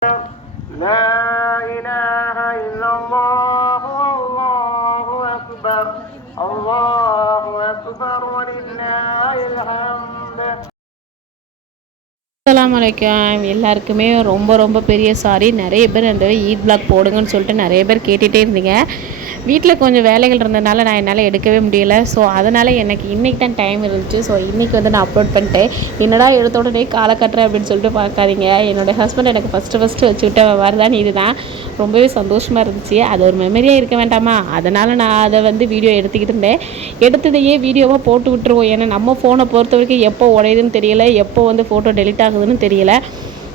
لا إله إلا الله والله أكبر الله أكبر ولله الحمد அஸ்ஸலாமு அலைக்கும் எல்லாருக்குமே ரொம்ப ரொம்ப பெரிய சாரி நிறைய பேர் அந்த ஈத் பிளாக் போடுங்கன்னு சொல்லிட்டு நிறைய பேர் கேட்டுகிட்டே இருந்தீங்க வீட்டில் கொஞ்சம் வேலைகள் இருந்ததுனால நான் என்னால் எடுக்கவே முடியல. ஸோ அதனால் எனக்கு இன்றைக்கி தான் டைம் இருந்துச்சு. ஸோ இன்றைக்கி வந்து நான் அப்லோட் பண்ணிட்டேன். என்னடா எடுத்த உடனே காலை கட்டுறேன் அப்படின்னு சொல்லிட்டு பார்க்காதீங்க. என்னோடய ஹஸ்பண்ட் எனக்கு ஃபஸ்ட்டு ஃபஸ்ட்டு விட்ட வரதான் இதுதான். ரொம்பவே சந்தோஷமாக இருந்துச்சு. அது ஒரு மெமரியாக இருக்க வேண்டாமா? அதனால் நான் அதை வந்து வீடியோ எடுத்துக்கிட்டு இருந்தேன். எடுத்ததையே வீடியோவாக போட்டு விட்டுருவோம். ஏன்னா நம்ம ஃபோனை பொறுத்த வரைக்கும் எப்போ உடையுதுன்னு தெரியல. எப்போ வந்து ஃபோட்டோ டெலிட் ஆகுதுன்னு தெரியல.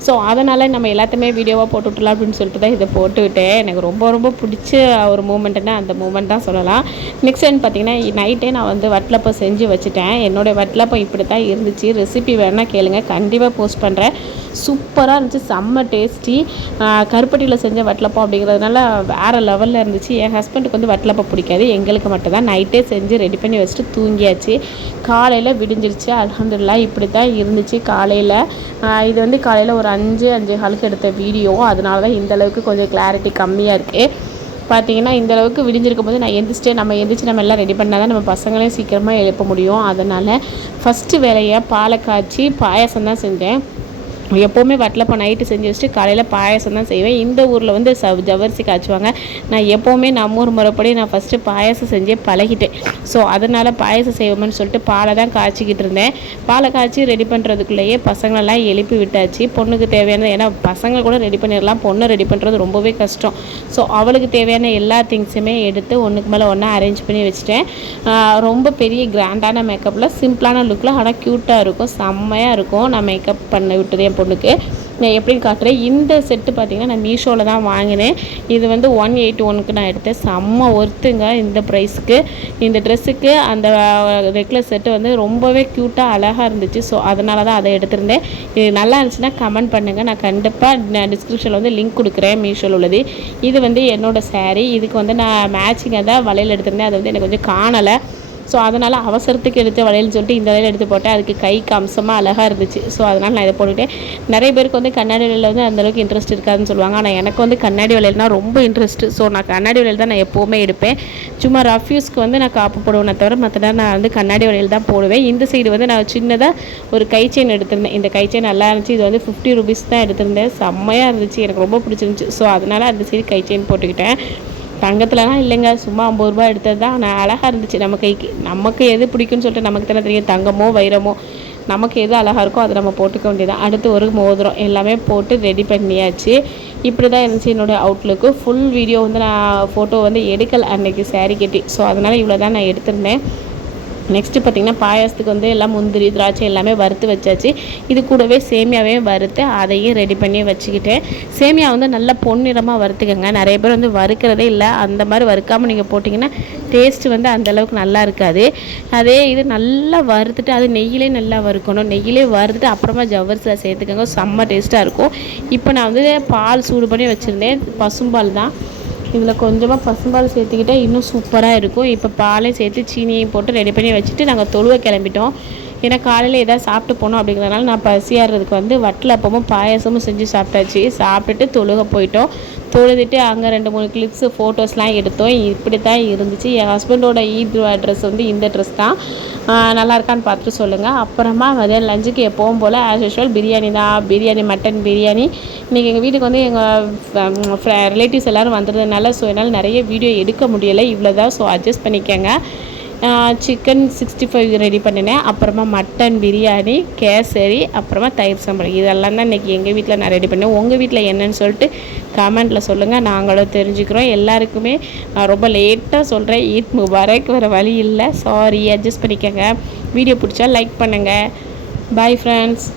ஸோ அதனால் நம்ம எல்லாத்தையுமே வீடியோவாக போட்டுவிட்டலாம் அப்படின்னு சொல்லிட்டு தான் இதை போட்டு எனக்கு ரொம்ப ரொம்ப பிடிச்ச ஒரு மூமெண்ட்டுன்னா அந்த மூமெண்ட் தான் சொல்லலாம். நெக்ஸ்ட் வந்து பார்த்தீங்கன்னா நைட்டே நான் வந்து வட்டலப்பம் செஞ்சு வச்சுட்டேன். என்னோடய வட்டலப்பம் இப்படி தான் இருந்துச்சு. ரெசிபி வேணால் கேளுங்கள் கண்டிப்பாக போஸ்ட் பண்ணுறேன் சூப்பராக இருந்துச்சு செம்ம டேஸ்டி கருப்பட்டியில் செஞ்ச வட்டலப்பம் அப்படிங்கிறதுனால வேறு லெவலில் இருந்துச்சு. என் ஹஸ்பண்டுக்கு வந்து வட்டலப்பம் பிடிக்காது. எங்களுக்கு மட்டும் தான் நைட்டே செஞ்சு ரெடி பண்ணி வச்சுட்டு தூங்கியாச்சு. காலையில் விடிஞ்சிருச்சு. அலமதுல்லா இப்படி தான் இருந்துச்சு காலையில். இது வந்து காலையில் ஒரு அஞ்சு அஞ்சு காலுக்கு எடுத்த வீடியோ அதனால தான் இந்த அளவுக்கு கொஞ்சம் கிளாரிட்டி கம்மியாக இருக்குது பார்த்தீங்கன்னா இந்த அளவுக்கு விடிஞ்சிருக்கும் போது நான் எந்திரிச்சிட்டு நம்ம எந்திரிச்சு நம்ம எல்லாம் ரெடி பண்ணால் தான் நம்ம பசங்களையும் சீக்கிரமாக எழுப்ப முடியும். அதனால் ஃபஸ்ட்டு வேலையை பாலை காய்ச்சி பாயாசம் தான் செஞ்சேன். எப்போவுமே வட்டலப்பம் நைட்டு செஞ்சு வச்சுட்டு காலையில் பாயாசம் தான் செய்வேன். இந்த ஊரில் வந்து ச ஜவரிசி காய்ச்சுவாங்க. நான் எப்போவுமே நம்ம ஊர் முறைப்படி நான் ஃபஸ்ட்டு பாயாசம் செஞ்சே பழகிட்டேன். ஸோ அதனால் பாயாசம் செய்வோம்னு சொல்லிட்டு பாலை தான் காய்ச்சிக்கிட்டு இருந்தேன். பாலை காய்ச்சி ரெடி பண்ணுறதுக்குள்ளேயே பசங்களெல்லாம் எழுப்பி விட்டாச்சு. பொண்ணுக்கு தேவையான ஏன்னா பசங்களை கூட ரெடி பண்ணிடலாம். பொண்ணை ரெடி பண்ணுறது ரொம்பவே கஷ்டம். ஸோ அவளுக்கு தேவையான எல்லா திங்ஸுமே எடுத்து ஒன்றுக்கு மேலே ஒன்றா அரேஞ்ச் பண்ணி வச்சுட்டேன். ரொம்ப பெரிய கிராண்டான மேக்கப்பில் சிம்பிளான லுக்கில் ஆனால் க்யூட்டாக இருக்கும். செம்மையாக இருக்கும். நான் மேக்கப் பண்ண விட்டது. பொண்ணுக்கு. நான் எப்படி காட்டுறேன். இந்த செட்டு பார்த்திங்கன்னா நான் மீஷோவில் தான் வாங்கினேன். இது வந்து ஒன் எயிட் ஒனுக்கு நான் எடுத்தேன். செம்ம ஒர்த்துங்க இந்த ப்ரைஸுக்கு இந்த ட்ரெஸ்ஸுக்கு அந்த நெக்லஸ் செட்டு வந்து ரொம்பவே க்யூட்டாக அழகாக இருந்துச்சு. ஸோ அதனால தான் அதை எடுத்திருந்தேன். இது நல்லா இருந்துச்சுன்னா கமெண்ட் பண்ணுங்கள் நான் கண்டிப்பாக நான் டிஸ்கிரிப்ஷனில் வந்து லிங்க் கொடுக்குறேன் மீஷோவில் உள்ளது. இது வந்து என்னோடய சேரீ இதுக்கு வந்து நான் மேட்சிங்காக தான் வளையல் எடுத்திருந்தேன். அது வந்து எனக்கு கொஞ்சம் காணலை. ஸோ அதனால் அவசரத்துக்கு எடுத்த வளையல்னு சொல்லிட்டு இந்த வளையல் எடுத்து போட்டேன். அதுக்கு கைக்கு அம்சமாக அழகாக இருந்துச்சு. ஸோ அதனால் நான் இதை போட்டுக்கிட்டேன். நிறைய பேருக்கு வந்து கண்ணாடி வளையல் வந்து அந்தளவுக்கு இன்ட்ரெஸ்ட் இருக்காதுன்னு சொல்லுவாங்க. ஆனால் எனக்கு வந்து கண்ணாடி வளையல்னால் ரொம்ப இன்ட்ரெஸ்ட்டு ஸோ நான் கண்ணாடி வளையல் தான் நான் எப்போவுமே எடுப்பேன். சும்மா ரஃப்யூஸ்க்கு வந்து நான் காப்பு போடுவேனே தவிர மற்ற நான் வந்து கண்ணாடி வளையல் தான் போடுவேன். இந்த சைடு வந்து நான் சின்னதாக ஒரு கை செயின் எடுத்திருந்தேன். இந்த கை செயின் நல்லா இருந்துச்சு. இது வந்து ஃபிஃப்டி ருபீஸ் தான் எடுத்திருந்தேன். செம்மையாக இருந்துச்சு. எனக்கு ரொம்ப பிடிச்சிருந்துச்சி. ஸோ அதனால் அந்த சைடு கை செயின் போட்டுக்கிட்டேன். தங்கத்துலலாம் இல்லைங்க. சும்மா ஐம்பது ரூபா எடுத்தது தான் நான் அழகாக இருந்துச்சு. நம்ம கைக்கு நமக்கு எது பிடிக்கும்னு சொல்லிட்டு நமக்கு தானே தெரியும். தங்கமோ வைரமோ நமக்கு எது அழகாக இருக்கோ அதை நம்ம போட்டுக்க வேண்டியதான் அடுத்து ஒரு மோதிரம். எல்லாமே போட்டு ரெடி பண்ணியாச்சு. இப்படி தான் இருந்துச்சு என்னோடய அவுட்லுக்கு ஃபுல் வீடியோ வந்து நான் ஃபோட்டோ வந்து எடுக்கலை அன்றைக்கி சேரீ கட்டி. ஸோ அதனால் இவ்வளோ தான் நான் எடுத்திருந்தேன். நெக்ஸ்ட்டு பார்த்திங்கன்னா பாயாசத்துக்கு வந்து எல்லாம் முந்திரி திராட்சை எல்லாமே வறுத்து வச்சாச்சு. இது கூடவே சேமியாவே வறுத்து அதையும் ரெடி பண்ணி வச்சுக்கிட்டேன். சேமியா வந்து நல்லா பொன்னிறமாக வறுத்துக்கோங்க. நிறைய பேர் வந்து வறுக்கிறதே இல்லை. அந்த மாதிரி வறுக்காமல் நீங்கள் போட்டிங்கன்னா டேஸ்ட்டு வந்து அந்தளவுக்கு நல்லா இருக்காது. அதே இது நல்லா வறுத்துட்டு அது நெய்யிலே நல்லா வறுக்கணும். நெய்யிலே வறுத்துட்டு அப்புறமா ஜவ்வரிசியில் சேர்த்துக்கோங்க. செம்ம டேஸ்ட்டாக இருக்கும். இப்போ நான் வந்து பால் சூடு பண்ணி வச்சுருந்தேன். பசும்பால் தான். இதில் கொஞ்சமாக பசும்பால் சேர்த்துக்கிட்டால் இன்னும் சூப்பராக இருக்கும். இப்போ பாலையும் சேர்த்து சீனியையும் போட்டு ரெடி பண்ணி வச்சுட்டு நாங்கள் தொழுவை கிளம்பிட்டோம். ஏன்னா காலையில் எதாவது சாப்பிட்டு போனோம் அப்படிங்கிறதுனால நான் பசியாடுறதுக்கு வந்து வட்டில் அப்பவும் பாயசமும் செஞ்சு சாப்பிட்டாச்சு. சாப்பிட்டுட்டு தொழுக போயிட்டோம். தொழுதுட்டு அங்கே ரெண்டு மூணு கிளிப்ஸு ஃபோட்டோஸ்லாம் எடுத்தோம். இப்படி தான் இருந்துச்சு. என் ஹஸ்பண்டோட ஈத் ட்ரெஸ் வந்து இந்த ட்ரெஸ் தான். நல்லா இருக்கான்னு பார்த்துட்டு சொல்லுங்கள் அப்புறமா மதியம் லஞ்சுக்கு எப்போவும் போல் ஆஸ் யூஷுவல் பிரியாணி தான். பிரியாணி மட்டன் பிரியாணி. இன்றைக்கி எங்கள் வீட்டுக்கு வந்து எங்கள் ரிலேட்டிவ்ஸ் எல்லோரும் வந்ததுனால ஸோ என்னால் நிறைய வீடியோ எடுக்க முடியலை. இவ்வளோ தான் ஸோ அட்ஜஸ்ட் பண்ணிக்கோங்க. சிக்கன் சிக்ஸ்டி ஃபைவ் ரெடி பண்ணினேன். அப்புறமா மட்டன் பிரியாணி கேசரி அப்புறமா தயிர் சாம்பார். இதெல்லாம் தான் இன்றைக்கி எங்கள் வீட்டில் நான் ரெடி பண்ணேன். உங்கள் வீட்டில் என்னன்னு சொல்லிட்டு கமெண்ட்டில் சொல்லுங்கள் நாங்களும் தெரிஞ்சுக்கிறோம். எல்லாருக்குமே நான் ரொம்ப லேட்டாக சொல்கிறேன் ஈத் முபாரக் வேறு வழி இல்லை. சாரி அட்ஜஸ்ட் பண்ணிக்கோங்க. வீடியோ பிடிச்சா லைக் பண்ணுங்கள் பாய் ஃப்ரெண்ட்ஸ்